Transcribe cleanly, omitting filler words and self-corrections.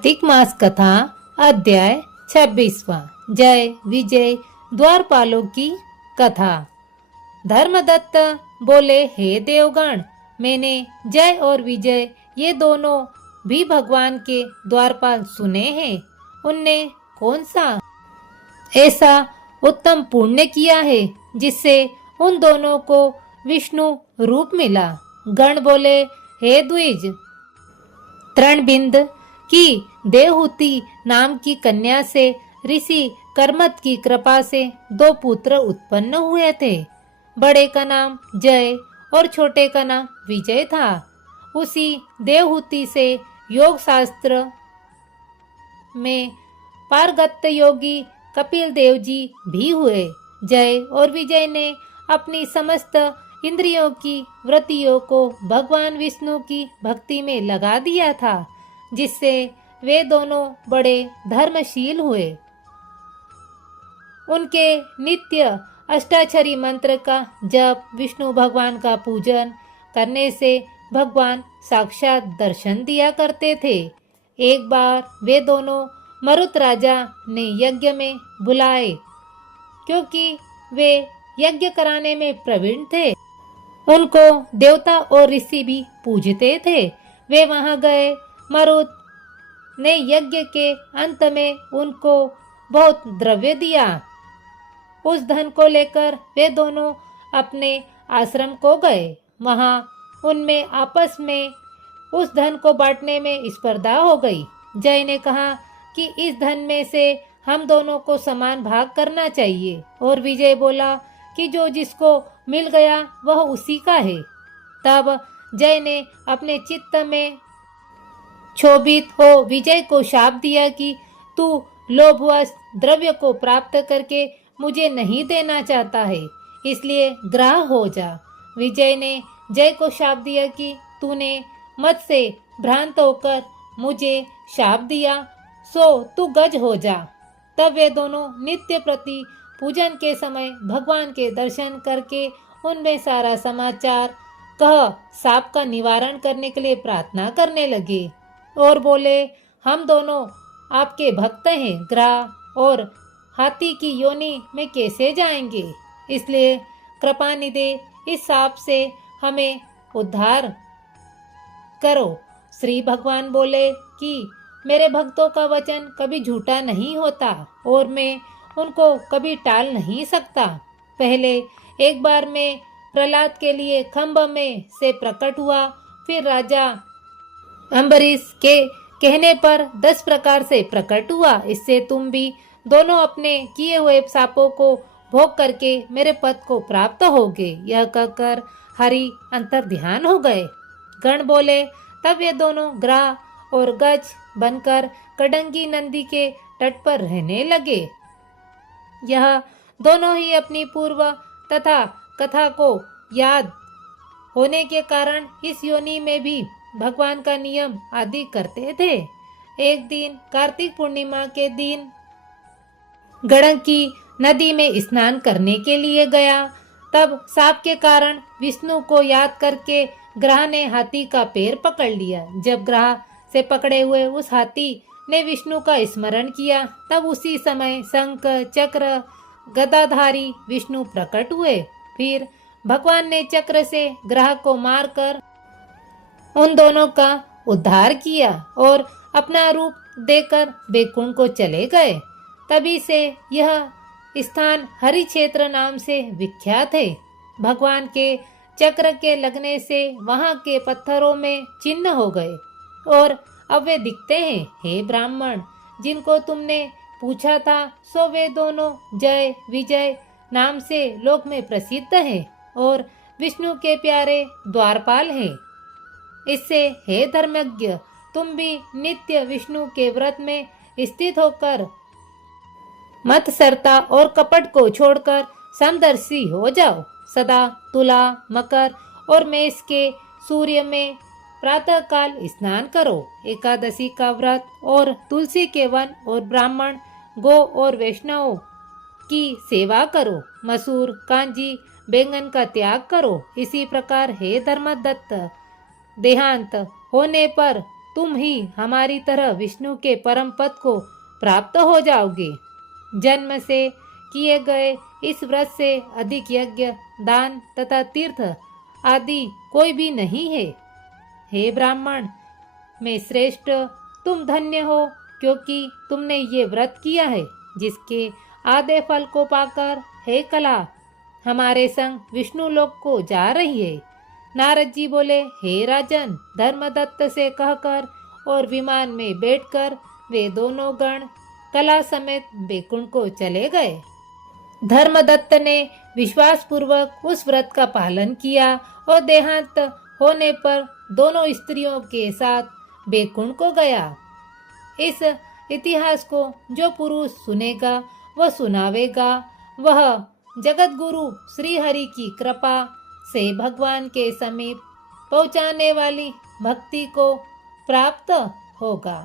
कार्तिक मास कथा अध्याय 26वां। जय विजय द्वारपालों की कथा। धर्मदत्त बोले, हे देवगण, मैंने जय और विजय ये दोनों भी भगवान के द्वारपाल सुने हैं। उनने कौन सा ऐसा उत्तम पुण्य किया है जिससे उन दोनों को विष्णु रूप मिला। गण बोले, हे द्विज, तृणबिंद की देवहूति नाम की कन्या से ऋषि कर्मत की कृपा से दो पुत्र उत्पन्न हुए थे। बड़े का नाम जय और छोटे का नाम विजय था। उसी देवहूति से योग शास्त्र में पारंगत योगी कपिल देव जी भी हुए। जय और विजय ने अपनी समस्त इंद्रियों की वृत्तियों को भगवान विष्णु की भक्ति में लगा दिया था, जिससे वे दोनों बड़े धर्मशील हुए। उनके नित्य अष्टाक्षरी मंत्र का जप, विष्णु भगवान का पूजन करने से भगवान साक्षात दर्शन दिया करते थे। एक बार वे दोनों मरुत राजा ने यज्ञ में बुलाए, क्योंकि वे यज्ञ कराने में प्रवीण थे। उनको देवता और ऋषि भी पूजते थे। वे वहां गए। मरुत ने यज्ञ के अंत में उनको बहुत द्रव्य दिया। उस धन को लेकर वे दोनों अपने आश्रम को गए। वहां उनमें आपस में उस धन को बांटने में स्पर्धा हो गई। जय ने कहा कि इस धन में से हम दोनों को समान भाग करना चाहिए, और विजय बोला कि जो जिसको मिल गया वह उसी का है। तब जय ने अपने चित्त में क्षोभित हो विजय को शाप दिया कि तू लोभवश द्रव्य को प्राप्त करके मुझे नहीं देना चाहता है, इसलिए ग्राह हो जा। विजय ने जय को शाप दिया कि तूने मत से भ्रांत होकर मुझे शाप दिया, सो तू गज हो जा। तब वे दोनों नित्य प्रति पूजन के समय भगवान के दर्शन करके उनमें सारा समाचार कह साप का निवारण करने के लिए प्रार्थना करने लगे और बोले, हम दोनों आपके भक्त हैं। ग्राह और हाथी की योनि में कैसे जाएंगे, इसलिए कृपा निधे इस साप से हमें उद्धार करो। श्री भगवान बोले कि मेरे भक्तों का वचन कभी झूठा नहीं होता और मैं उनको कभी टाल नहीं सकता। पहले एक बार मैं प्रहलाद के लिए खम्भ में से प्रकट हुआ, फिर राजा अम्बरीश के कहने पर 10 प्रकार से प्रकट हुआ। इससे तुम भी दोनों अपने किए हुए सापों को भोग करके मेरे पद को प्राप्त होगे। यह कहकर हरि अंतर ध्यान हो गए। गण बोले, तब वे दोनों ग्राह और गज बनकर कड़ंगी नदी के तट पर रहने लगे। यह दोनों ही अपनी पूर्व तथा कथा को याद होने के कारण इस योनि में भी भगवान का नियम आदि करते थे। एक दिन कार्तिक पूर्णिमा के दिन गड़ंगी नदी में स्नान करने के लिए गया। तब साप के कारण विष्णु को याद करके ग्राह ने हाथी का पैर पकड़ लिया। जब ग्राह से पकड़े हुए उस हाथी ने विष्णु का स्मरण किया, तब उसी समय शंख चक्र गदाधारी विष्णु प्रकट हुए। फिर भगवान ने चक्र से ग्राह को मारकर उन दोनों का उद्धार किया और अपना रूप देकर बैकुंठ को चले गए। तभी से यह स्थान हरि क्षेत्र नाम से विख्यात है। भगवान के चक्र के लगने से वहां के पत्थरों में चिन्ह हो गए और अब वे दिखते हैं। हे ब्राह्मण, जिनको तुमने पूछा था, सो वे दोनों जय विजय नाम से लोक में प्रसिद्ध हैं और विष्णु के प्यारे द्वारपाल हैं। इससे हे धर्मज्ञ, तुम भी नित्य विष्णु के व्रत में स्थित होकर मत्सरता और कपट को छोड़कर समदर्शी हो जाओ। सदा तुला, मकर और मेष के सूर्य में प्रातः काल स्नान करो। एकादशी का व्रत और तुलसी के वन और ब्राह्मण, गो और वैष्णवों की सेवा करो। मसूर, कांजी, बैंगन का त्याग करो। इसी प्रकार हे धर्मदत्त, देहांत होने पर तुम ही हमारी तरह विष्णु के परम पद को प्राप्त हो जाओगे। जन्म से किए गए इस व्रत से अधिक यज्ञ, दान तथा तीर्थ आदि कोई भी नहीं है। हे ब्राह्मण, मैं श्रेष्ठ, तुम धन्य हो, क्योंकि तुमने ये व्रत किया है, जिसके आधे फल को पाकर हे कला हमारे संग विष्णु लोक को जा रही है। नारद जी बोले, हे राजन, धर्मदत्त से कहकर और विमान में बैठकर वे दोनों गण कला समेत बैकुंठ को चले गए। धर्मदत्त ने विश्वास पूर्वक उस व्रत का पालन किया और देहांत होने पर दोनों स्त्रियों के साथ बैकुंठ को गया। इस इतिहास को जो पुरुष सुनेगा वह सुनावेगा, वह जगत गुरु श्री हरि की कृपा से भगवान के समीप पहुंचाने वाली भक्ति को प्राप्त होगा।